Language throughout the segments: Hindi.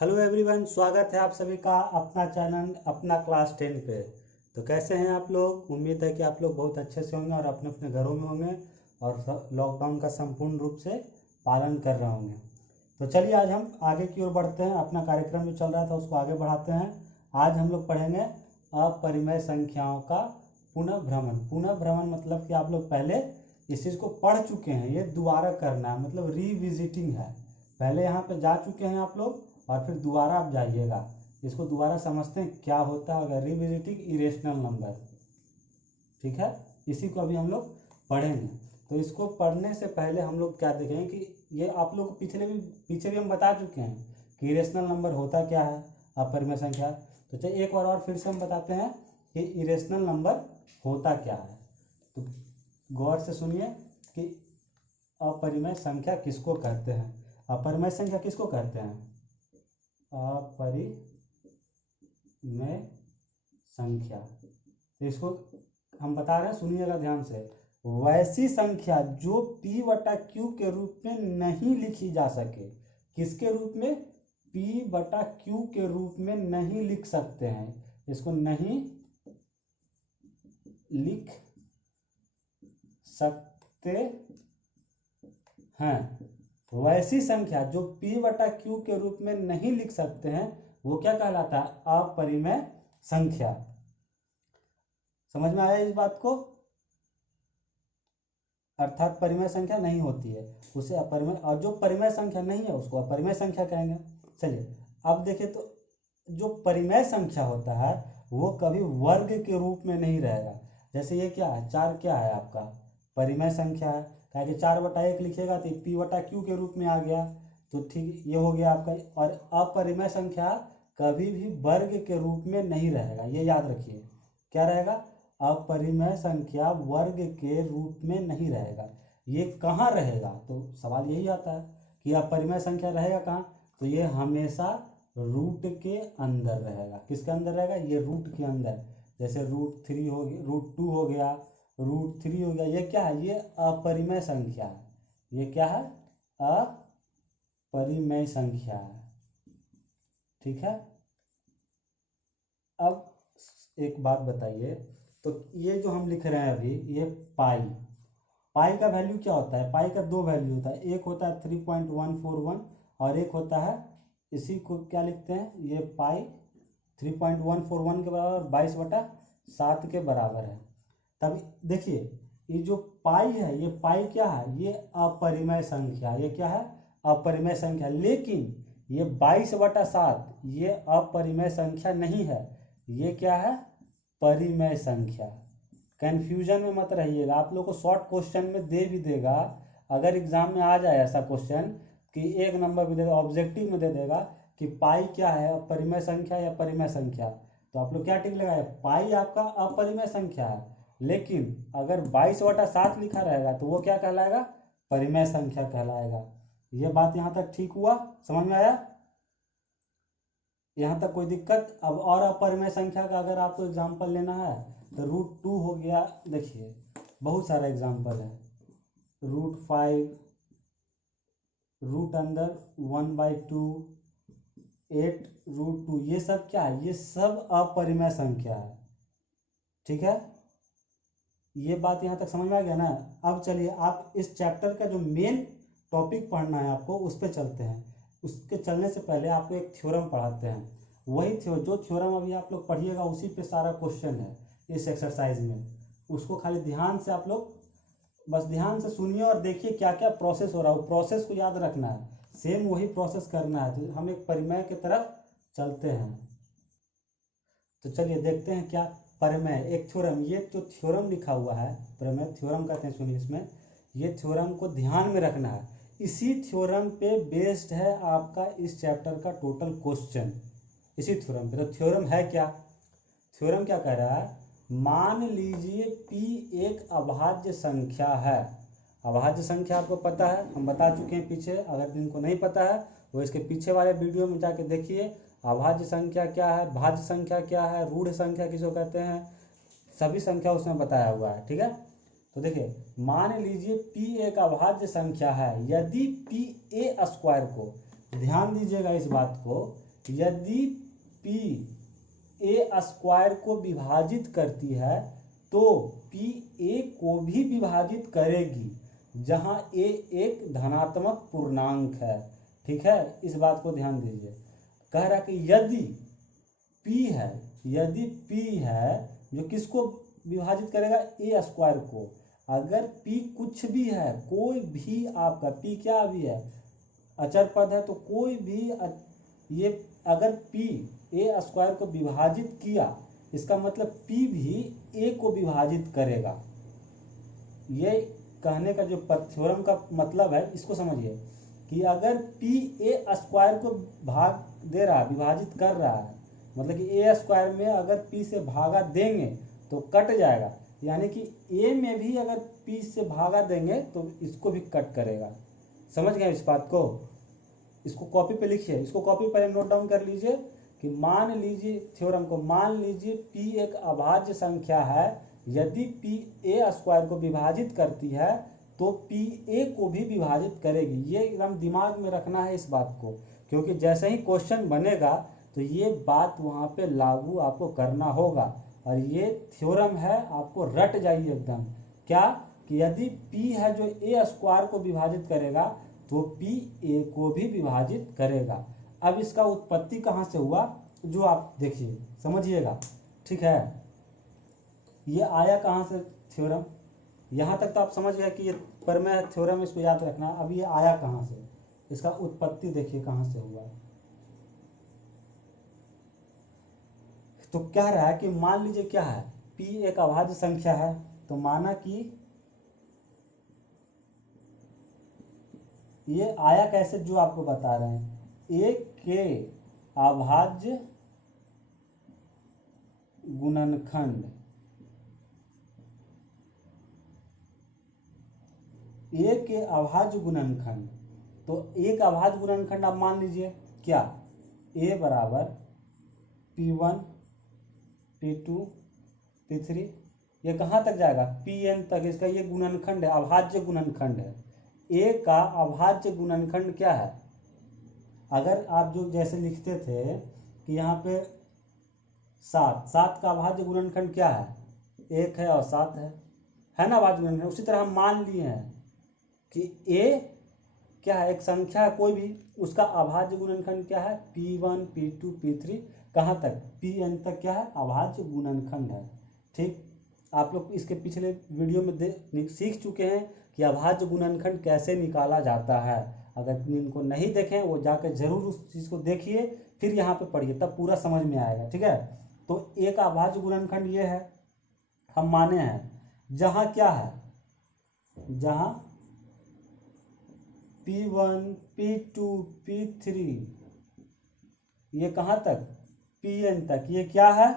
हेलो एवरीवन, स्वागत है आप सभी का अपना चैनल अपना क्लास 10 पे। तो कैसे हैं आप लोग? उम्मीद है कि आप लोग बहुत अच्छे से होंगे और अपने अपने घरों में होंगे और लॉकडाउन का संपूर्ण रूप से पालन कर रहे होंगे। तो चलिए आज हम आगे की ओर बढ़ते हैं। अपना कार्यक्रम जो चल रहा था उसको आगे बढ़ाते हैं। आज हम लोग पढ़ेंगे अपरिमेय संख्याओं का पुनः भ्रमण। पुनः भ्रमण मतलब कि आप लोग पहले इस चीज़ को पढ़ चुके हैं, ये दोबारा करना है, मतलब रिविजिटिंग है। पहले यहाँ पे जा चुके हैं आप लोग और फिर दोबारा आप जाइएगा, इसको दोबारा समझते हैं क्या होता है रिविजिटिंग इरेशनल नंबर। ठीक है, इसी को अभी हम लोग पढ़ेंगे। तो इसको पढ़ने से पहले हम लोग क्या देखेंगे कि ये आप लोग पीछे भी हम बता चुके हैं कि इरेशनल नंबर होता क्या है, अपरिमेय संख्या। तो चलिए एक बार और फिर से हम बताते हैं कि इरेशनल नंबर होता क्या है। तो गौर से सुनिए कि अपरिमेय संख्या किसको कहते हैं। अपरिमेय संख्या किसको कहते हैं? अपरिमेय संख्या। तो इसको हम बता रहे हैं, सुनिएगा ध्यान से। वैसी संख्या जो p बटा q के रूप में नहीं लिखी जा सके। किसके रूप में? p बटा q के रूप में नहीं लिख सकते हैं, इसको नहीं लिख सकते हैं। वैसी संख्या जो p बटा q के रूप में नहीं लिख सकते हैं वो क्या कहलाता है? अपरिमेय संख्या। समझ में आया इस बात को? अर्थात परिमेय संख्या नहीं होती है उसे अपरिमेय, और जो परिमेय संख्या नहीं है उसको अपरिमेय संख्या कहेंगे। चलिए अब देखिए, तो जो परिमेय संख्या होता है वो कभी वर्ग के रूप में नहीं रहेगा। जैसे ये क्या है, 4 क्या है आपका? परिमेय संख्या है, क्या कि 4/1 लिखेगा तो p बटा q के रूप में आ गया। तो ठीक, ये हो गया आपका। और अपरिमेय संख्या कभी भी वर्ग के रूप में नहीं रहेगा, ये याद रखिए। क्या रहेगा? अपरिमेय संख्या वर्ग के रूप में नहीं रहेगा। ये कहाँ रहेगा? तो सवाल यही आता है कि अपरिमेय संख्या रहेगा कहाँ? तो ये हमेशा रूट के अंदर रहेगा। किसके अंदर रहेगा? ये रूट के अंदर। जैसे √3 हो गया, √2 हो गया, √3 हो गया। ये क्या है? ये अपरिमेय संख्या है। ये क्या है? अपरिमेय संख्या है। ठीक है, अब एक बात बताइए, तो ये जो हम लिख रहे हैं अभी, ये पाई का वैल्यू क्या होता है? पाई का 2 वैल्यू होता है, एक होता है 3.141 और एक होता है, इसी को क्या लिखते हैं, ये पाई 3.141 के बराबर 22/7 के बराबर है। तब देखिए, ये जो पाई है, ये पाई क्या है? ये अपरिमेय संख्या। ये क्या है? अपरिमेय संख्या। लेकिन ये 22/7 ये अपरिमेय संख्या नहीं है, ये क्या है? परिमेय संख्या। कंफ्यूजन में मत रहिएगा, आप लोग को शॉर्ट क्वेश्चन में दे भी देगा। अगर एग्जाम में आ जाए ऐसा क्वेश्चन कि 1 नंबर भी दे देगा, ऑब्जेक्टिव में दे देगा कि पाई क्या है, अपरिमेय संख्या या परिमेय संख्या, तो आप लोग क्या टिक लगाए? पाई आपका अपरिमेय संख्या है। लेकिन अगर 22/7 लिखा रहेगा तो वो क्या कहलाएगा? परिमेय संख्या कहलाएगा। ये बात यहाँ तक ठीक हुआ? समझ में आया? यहाँ तक कोई दिक्कत? अब और अपरिमेय संख्या का अगर आपको एग्जाम्पल लेना है तो √2 हो गया। देखिए बहुत सारा एग्जाम्पल है, √5, √1/2, 8√2, ये सब क्या है? ये सब अपरिमेय संख्या है। ठीक है, ये बात यहाँ तक समझ में आ गया ना? अब चलिए, आप इस चैप्टर का जो मेन टॉपिक पढ़ना है आपको, उस पर चलते हैं। उसके चलने से पहले आपको एक थ्योरम पढ़ाते हैं। वही जो थ्योरम अभी आप लोग पढ़िएगा उसी पे सारा क्वेश्चन है इस एक्सरसाइज में। उसको खाली ध्यान से आप लोग बस ध्यान से सुनिए और देखिए क्या क्या प्रोसेस हो रहा है, वो प्रोसेस को याद रखना है। सेम वही प्रोसेस करना है। तो हम एक परिमेय की तरफ चलते हैं। तो चलिए देखते हैं क्या परिमेय, एक थ्योरम। ये जो थ्योरम लिखा हुआ है, परिमेय थ्योरम कहते हैं। सुनिए, इसमें ये थ्योरम को ध्यान में रखना है। इसी थ्योरम पे बेस्ड है आपका इस चैप्टर का टोटल क्वेश्चन, इसी थ्योरम पे। तो थ्योरम है क्या? थ्योरम क्या कह रहा है? मान लीजिए p एक अभाज्य संख्या है। अभाज्य संख्या आपको पता है, हम बता चुके हैं पीछे। अगर जिनको नहीं पता है वो इसके पीछे वाले वीडियो में जाके देखिए। अभाज्य संख्या क्या है, भाज्य संख्या क्या है, रूढ़ संख्या किसको कहते हैं, सभी संख्या उसमें बताया हुआ है। ठीक है, तो देखिए, मान लीजिए p एक अभाज्य संख्या है। यदि p a² को, ध्यान दीजिएगा इस बात को, यदि पी ए स्क्वायर को विभाजित करती है तो पी ए को भी विभाजित करेगी, जहां ए एक धनात्मक पूर्णांक है। ठीक है, इस बात को ध्यान दीजिए। कह रहा कि यदि पी है जो किसको विभाजित करेगा, ए स्क्वायर को। अगर पी कुछ भी है, कोई भी आपका पी क्या भी है, अचर पद है, तो कोई भी ये अगर पी ए स्क्वायर को विभाजित किया, इसका मतलब पी भी ए को विभाजित करेगा। ये कहने का जो थ्योरम का मतलब है, इसको समझिए कि अगर पी ए स्क्वायर को भाग दे रहा है, विभाजित कर रहा है, मतलब कि ए स्क्वायर में अगर पी से भागा देंगे तो कट जाएगा, यानी कि ए में भी अगर पी से भागा देंगे तो इसको भी कट करेगा। समझ गए इस बात को? इसको कॉपी पे लिखिए, इसको कॉपी पर नोट डाउन कर लीजिए कि मान लीजिए थ्योरम को, मान लीजिए पी एक अभाज्य संख्या है, यदि पी ए स्क्वायर को विभाजित करती है तो पी ए को भी विभाजित करेगी। ये एकदम दिमाग में रखना है इस बात को, क्योंकि जैसे ही क्वेश्चन बनेगा तो ये बात वहाँ पे लागू आपको करना होगा। और ये थ्योरम है, आपको रट जाइए एकदम। क्या कि यदि पी है जो ए स्क्वायर को विभाजित करेगा तो पी ए को भी विभाजित करेगा। अब इसका उत्पत्ति कहाँ से हुआ, जो आप देखिए समझिएगा। ठीक है, ये आया कहाँ से थ्योरम, यहाँ तक तो आप समझ गए कि ये प्रमेय थ्योरम, इसको याद रखना। अब ये आया कहाँ से, इसका उत्पत्ति देखिए कहाँ से हुआ। तो कह रहा है कि मान लीजिए क्या है, पी एक अभाज्य संख्या है, तो माना कि ये आया कैसे, जो आपको बता रहे हैं। ए के अभाज्य गुणनखंड, ए के अभाज्य गुणनखंड, तो एक अभाज्य गुणनखंड आप मान लीजिए क्या, ए बराबर P1 P2 P3, ये कहाँ तक जाएगा, Pn तक। इसका ये गुणनखंड है, अभाज्य गुणनखंड है। ए का अभाज्य गुणनखंड क्या है, अगर आप जो जैसे लिखते थे कि यहाँ पे 7 का अभाज्य गुणनखंड क्या है, 1 है और 7 है ना अभाज्य गुणनखंड। उसी तरह हम मान लिए हैं कि ए क्या है, एक संख्या है कोई भी, उसका अभाज्य गुणनखंड क्या है, P1 P2 P3, कहाँ तक, Pn तक क्या है, अभाज्य गुणनखंड है। ठीक, आप लोग इसके पिछले वीडियो में सीख चुके हैं कि अभाज्य गुणनखंड कैसे निकाला जाता है। अगर इनको नहीं देखें वो जाकर जरूर उस चीज़ को देखिए, फिर यहाँ पे पढ़िए, तब पूरा समझ में आएगा। ठीक है, तो एक अभाज्य गुणनखंड ये है, हम माने हैं, जहाँ क्या है, जहाँ P1 P2 P3 ये कहाँ तक, Pn तक, ये क्या है,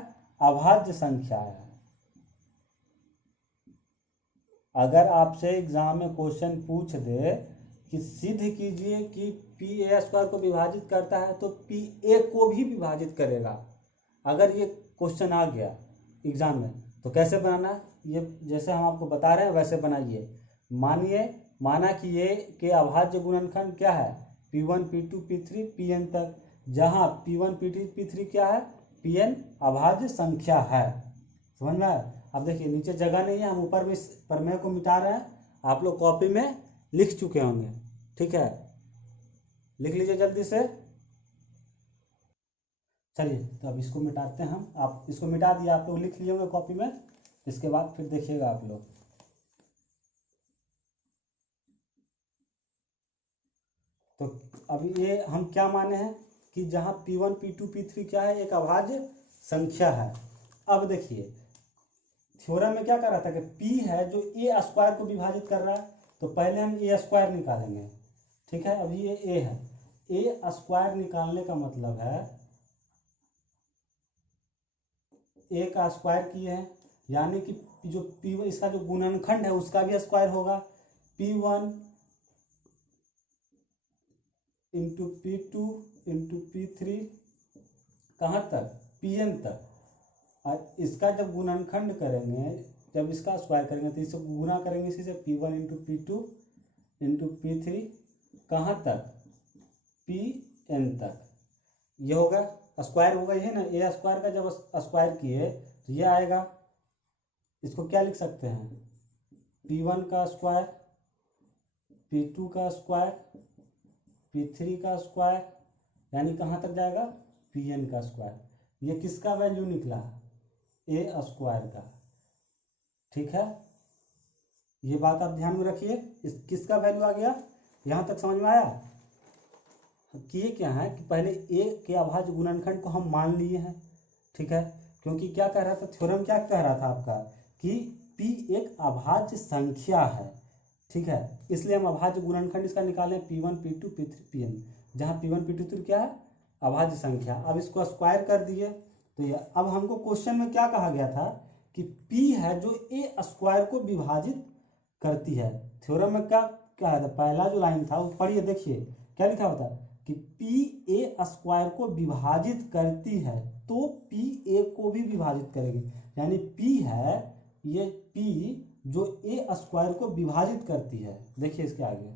अभाज्य संख्या है। अगर आपसे एग्जाम में क्वेश्चन पूछ दे कि सिद्ध कीजिए कि पी ए स्क्वायर को विभाजित करता है तो पी ए को भी विभाजित करेगा, अगर ये क्वेश्चन आ गया एग्जाम में, तो कैसे बनाना है, ये जैसे हम आपको बता रहे हैं वैसे बनाइए। माना कि ये के अभाज्य गुणनखंड क्या है, P1 P2 P3 Pn तक, जहाँ P1 P2 P3 क्या है, Pn अभाज्य संख्या है। समझ में आया? अब देखिए नीचे जगह नहीं है, हम ऊपर में इस प्रमेय को मिटा रहे हैं, आप लोग कॉपी में लिख चुके होंगे। ठीक है, लिख लीजिए जल्दी से। चलिए तो अब इसको मिटाते हैं हम, आप इसको मिटा दिया, आप लोग लिख लिए होंगे कॉपी में, इसके बाद फिर देखिएगा आप लोग। तो अब ये हम क्या माने हैं कि जहाँ P1 P2 P3 क्या है, एक अभाज्य संख्या है। अब देखिए थ्योरम में क्या कर रहा था कि P है जो ए स्क्वायर को विभाजित कर रहा है, तो पहले हम ए स्क्वायर निकालेंगे। ठीक है, अभी ये ए है, ए स्क्वायर निकालने का मतलब है ए का स्क्वायर किए हैं, यानी कि जो P इसका जो गुणनखंड है उसका भी स्क्वायर होगा, P1 into P2 into P3 कहाँ तक, Pn तक। और इसका जब गुणनखंड करेंगे, जब इसका स्क्वायर करेंगे तो इसे गुना करेंगे इसी से, P1 into P2 into P3 कहाँ तक, Pn तक। ये होगा स्क्वायर होगा, ये ना, ए स्क्वायर का जब स्क्वायर किए तो ये आएगा। इसको क्या लिख सकते हैं, P1 का स्क्वायर, P2 का स्क्वायर, P3 का स्क्वायर, यानी कहाँ तक जाएगा, Pn का स्क्वायर। ये किसका वैल्यू निकला, ए स्क्वायर का। ठीक है, ये बात आप ध्यान में रखिए। इस किसका वैल्यू आ गया, यहाँ तक समझ में आया। कि ये क्या है कि पहले ए के अभाज्य गुणनखंड को हम मान लिए हैं, ठीक है, क्योंकि क्या कह रहा था थ्योरम, क्या कह रहा था आपका कि p एक अभाज्य संख्या है, ठीक है, इसलिए हम अभाज्य गुणनखंड इसका निकालें P1 P2 P3 Pn, जहाँ P1 P2 क्या है, अभाज्य संख्या। अब इसको स्क्वायर कर दिए तो ये, अब हमको क्वेश्चन में क्या कहा गया था कि p है जो ए स्क्वायर को विभाजित करती है। थ्योरम में क्या कहा था, पहला जो लाइन था वो पढ़िए, देखिए क्या लिखा होता है कि पी ए स्क्वायर को विभाजित करती है तो पी ए को भी विभाजित करेगी, यानी पी है ये पी जो ए स्क्वायर को विभाजित करती है। देखिए इसके आगे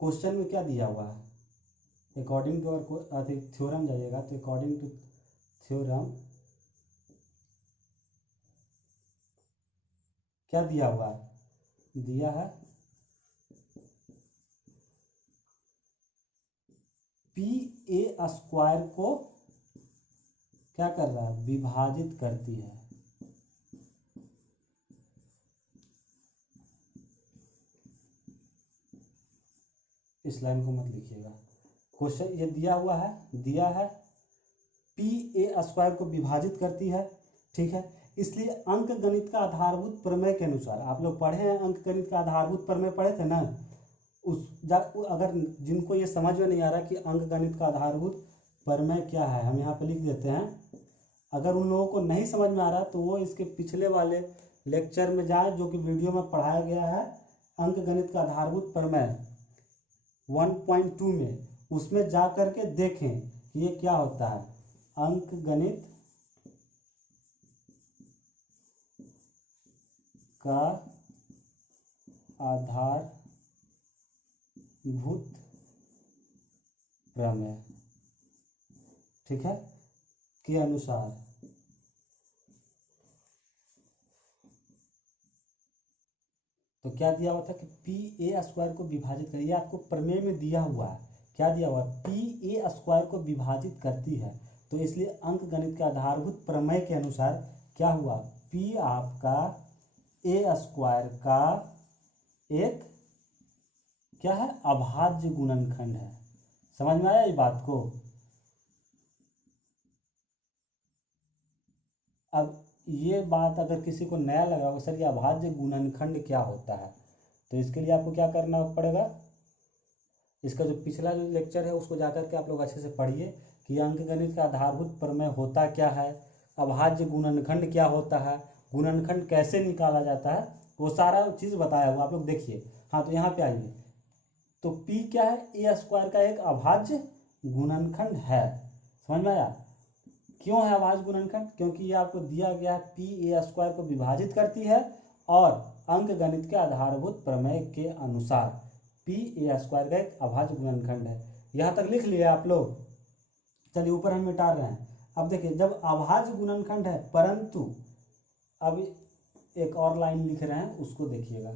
क्वेश्चन में क्या दिया हुआ है, अकॉर्डिंग टू और थ्योरम जाइएगा तो अकॉर्डिंग टू थ्योरम क्या दिया हुआ है, दिया है पी ए स्क्वायर को क्या कर रहा है, विभाजित करती है। इस लाइन को मत लिखिएगा, क्वेश्चन ये दिया हुआ है, दिया है पी ए स्क्वायर को विभाजित करती है, ठीक है, इसलिए अंक गणित का आधारभूत प्रमेय के अनुसार, आप लोग पढ़े हैं अंक गणित का आधारभूत प्रमेय पढ़े थे ना, अगर जिनको ये समझ में नहीं आ रहा कि अंक गणित का आधारभूत प्रमेय क्या है, हम यहाँ पे लिख देते हैं। अगर उन लोगों को नहीं समझ में आ रहा तो वो इसके पिछले वाले लेक्चर में जाए जो कि वीडियो में पढ़ाया गया है, अंक गणित का आधारभूत प्रमेय 1.2 में, उसमें जा करके देखें कि ये क्या होता है, अंक गणित का आधारभूत प्रमेय, ठीक है, के अनुसार तो क्या दिया हुआ था कि पी ए स्क्वायर को विभाजित करिए, आपको प्रमेय में दिया हुआ है, क्या दिया हुआ है, पी ए स्क्वायर को विभाजित करती है, तो इसलिए अंक गणित के आधारभूत प्रमेय के अनुसार क्या हुआ, पी आपका ए स्क्वायर का एक क्या है, अभाज्य गुणनखंड है। समझ में आया इस बात को। अब ये बात अगर किसी को नया लगा हो, सर ये अभाज्य गुणनखंड क्या होता है, तो इसके लिए आपको क्या करना पड़ेगा, इसका जो पिछला जो लेक्चर है उसको जाकर के आप लोग अच्छे से पढ़िए कि अंक गणित का आधारभूत प्रमेय होता क्या है, अभाज्य गुणनखंड क्या होता है, गुणनखंड कैसे निकाला जाता है, वो सारा चीज़ बताया हुआ, आप लोग देखिए। हाँ तो यहाँ पे आइए, तो P क्या है, ए स्क्वायर का एक अभाज्य गुणनखंड है। समझ में आया, क्यों है अभाज्य गुणनखंड, क्योंकि ये आपको दिया गया है पी ए स्क्वायर को विभाजित करती है और अंक गणित के आधारभूत प्रमेय के अनुसार पी ए स्क्वायर का एक अभाज्य गुणनखंड है। यहाँ तक लिख लिए आप लोग, चलिए ऊपर हम मिटा रहे हैं। अब देखिए जब अभाज्य गुणनखंड है, परंतु अब एक और लाइन लिख रहे हैं उसको देखिएगा,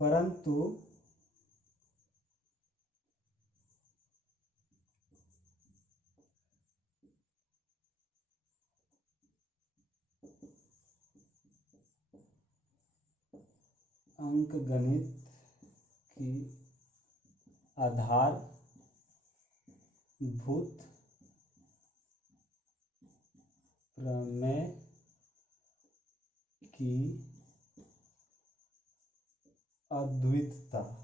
परंतु अंक गणित की आधारभूत प्रमेय की अद्वितीयता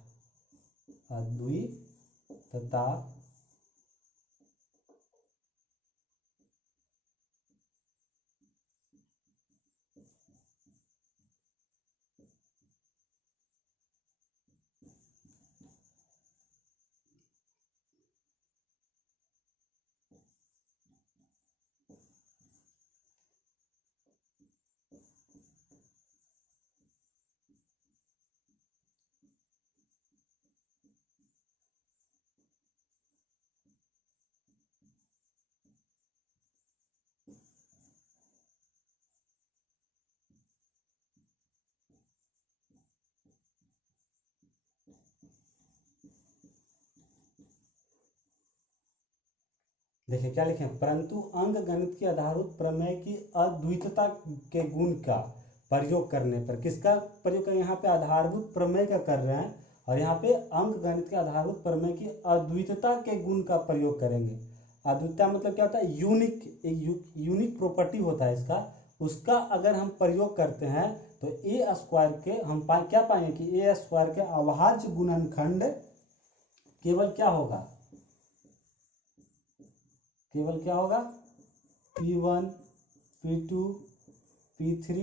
देखिए क्या लिखे, परंतु अंक गणित के आधारभूत प्रमेय की अद्वितीयता के गुण का प्रयोग करने पर, किसका प्रयोग करें, यहाँ पे आधारभूत प्रमेय का कर रहे हैं और यहाँ पे अंक गणित के आधारभूत प्रमेय की अद्वितीयता के गुण का प्रयोग करेंगे। अद्वितीयता मतलब क्या होता है, यूनिक, एक यूनिक प्रॉपर्टी होता है इसका, उसका अगर हम प्रयोग करते हैं तो ए स्क्वायर के हम क्या पाएंगे कि ए स्क्वायर के अभाज्य गुणनखंड केवल क्या होगा, केवल क्या होगा, P1 P2 P3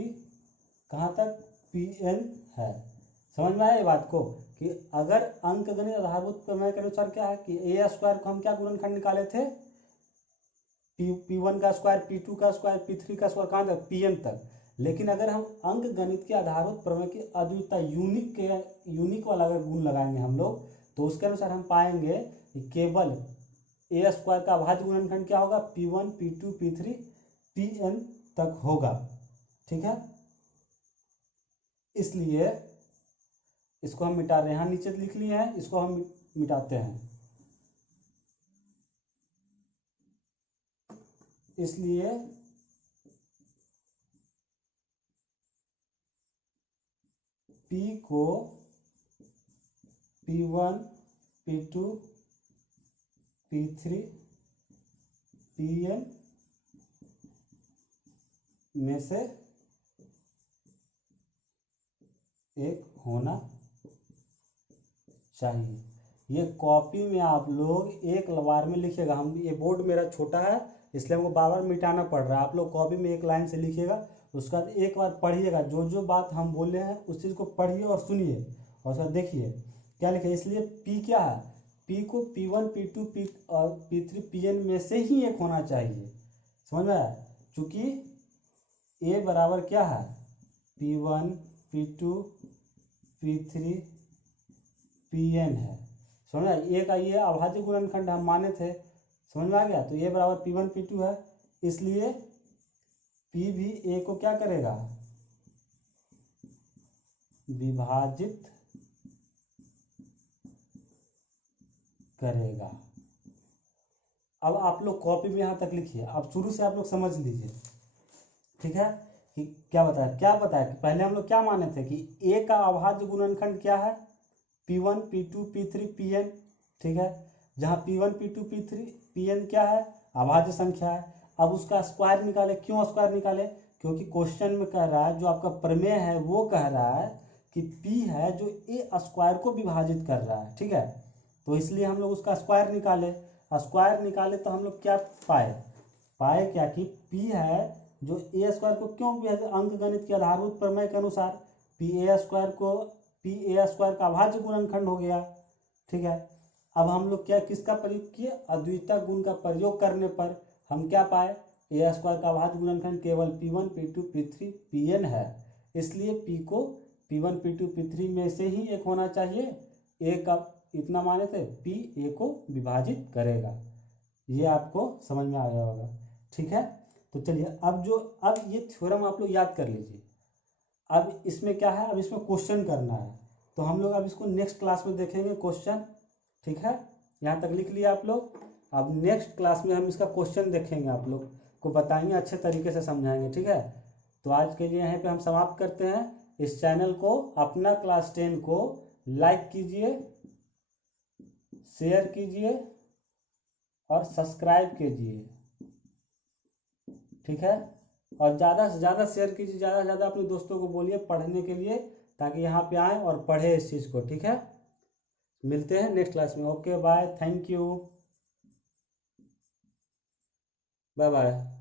कहाँ तक Pn है। समझ में आया ये बात को कि अगर अंक गणित आधारभूत प्रमेय के अनुसार क्या है कि ए स्क्वायर को हम क्या गुणनखंड निकाले थे, P1 का स्क्वायर, P2 का स्क्वायर, P3 का स्क्वायर कहाँ तक, Pn तक। लेकिन अगर हम अंक गणित के आधारभूत प्रमेय की अद्वितीयता यूनिक वाला अगर गुण लगाएंगे हम लोग, तो उसके अनुसार हम पाएंगे कि केवल ए स्क्वायर का अभाज्य गुणनखंड क्या होगा, P1 P2 P3 Pn तक होगा। ठीक है, इसलिए इसको हम मिटा रहे हैं, यहाँ नीचे लिख लिए हैं, इसको हम मिटाते हैं। इसलिए P को P1 P2 P3 Pn में से एक होना चाहिए। ये कॉपी में आप लोग एक बार में लिखिएगा, हम ये बोर्ड मेरा छोटा है इसलिए हमको बार बार मिटाना पड़ रहा है। आप लोग कॉपी में एक लाइन से लिखिएगा, उसके बाद एक बार पढ़िएगा, जो जो बात हम बोले हैं उस चीज़ को पढ़िए और सुनिए और उसका देखिए क्या लिखे। इसलिए P क्या है, P को P1 P2 P3 Pn में से ही एक होना चाहिए। समझ में आया, चूँकि A बराबर क्या है, P1 P2 P3 Pn है। समझ में, ए का ये अभाज्य गुणनखंड हम माने थे, समझ में आ गया। तो ए बराबर P1 P2 है, इसलिए P भी ए को क्या करेगा, विभाजित करेगा। अब आप लोग कॉपी में यहाँ तक लिखिए, अब शुरू से आप लोग समझ लीजिए। ठीक है, कि क्या बताया कि पहले हम लोग क्या माने थे कि ए का अभाज्य गुणनखंड क्या है, P1 P2 P3 Pn। ठीक है, जहाँ P1 P2 P3 Pn क्या है, अभाज्य संख्या है। अब उसका स्क्वायर निकाले, क्यों स्क्वायर निकाले, क्योंकि क्वेश्चन में कह रहा है, जो आपका प्रमेय है वो कह रहा है कि P है जो ए स्क्वायर को विभाजित कर रहा है। ठीक है, तो इसलिए हम लोग उसका स्क्वायर निकाले। स्क्वायर निकाले तो हम लोग क्या पाए क्या कि P है जो ए स्क्वायर को क्यों, अंक गणित के आधारभूत प्रमेय के अनुसार P ए स्क्वायर का अभाज्य गुणनखंड हो गया। ठीक है, अब हम लोग क्या किसका प्रयोग किए, अद्वितीयता गुण का प्रयोग करने पर हम क्या पाए, ए स्क्वायर का अभाज्य गुणनखंड केवल P1 P2 P3 Pn है। इसलिए P को P1 P2 P3 में से ही एक होना चाहिए। ए का इतना माने थे, P ए को विभाजित करेगा। ये आपको समझ में आ गया होगा। ठीक है, तो चलिए अब ये थ्योरम आप लोग याद कर लीजिए। अब इसमें क्या है, अब इसमें क्वेश्चन करना है, तो हम लोग अब इसको नेक्स्ट क्लास में देखेंगे क्वेश्चन। ठीक है, यहाँ तक लिख लिया आप लोग। अब नेक्स्ट क्लास में हम इसका क्वेश्चन देखेंगे, आप लोग को बताएंगे, अच्छे तरीके से समझाएंगे। ठीक है, तो आज के लिए यहाँ पे हम समाप्त करते हैं। इस चैनल को, अपना क्लास 10 को लाइक कीजिए, शेयर कीजिए और सब्सक्राइब कीजिए। ठीक है, और ज़्यादा से ज़्यादा शेयर कीजिए, ज़्यादा से ज़्यादा अपने दोस्तों को बोलिए पढ़ने के लिए, ताकि यहाँ पे आए और पढ़े इस चीज़ को। ठीक है, मिलते हैं नेक्स्ट क्लास में। Okay bye, thank you, bye bye.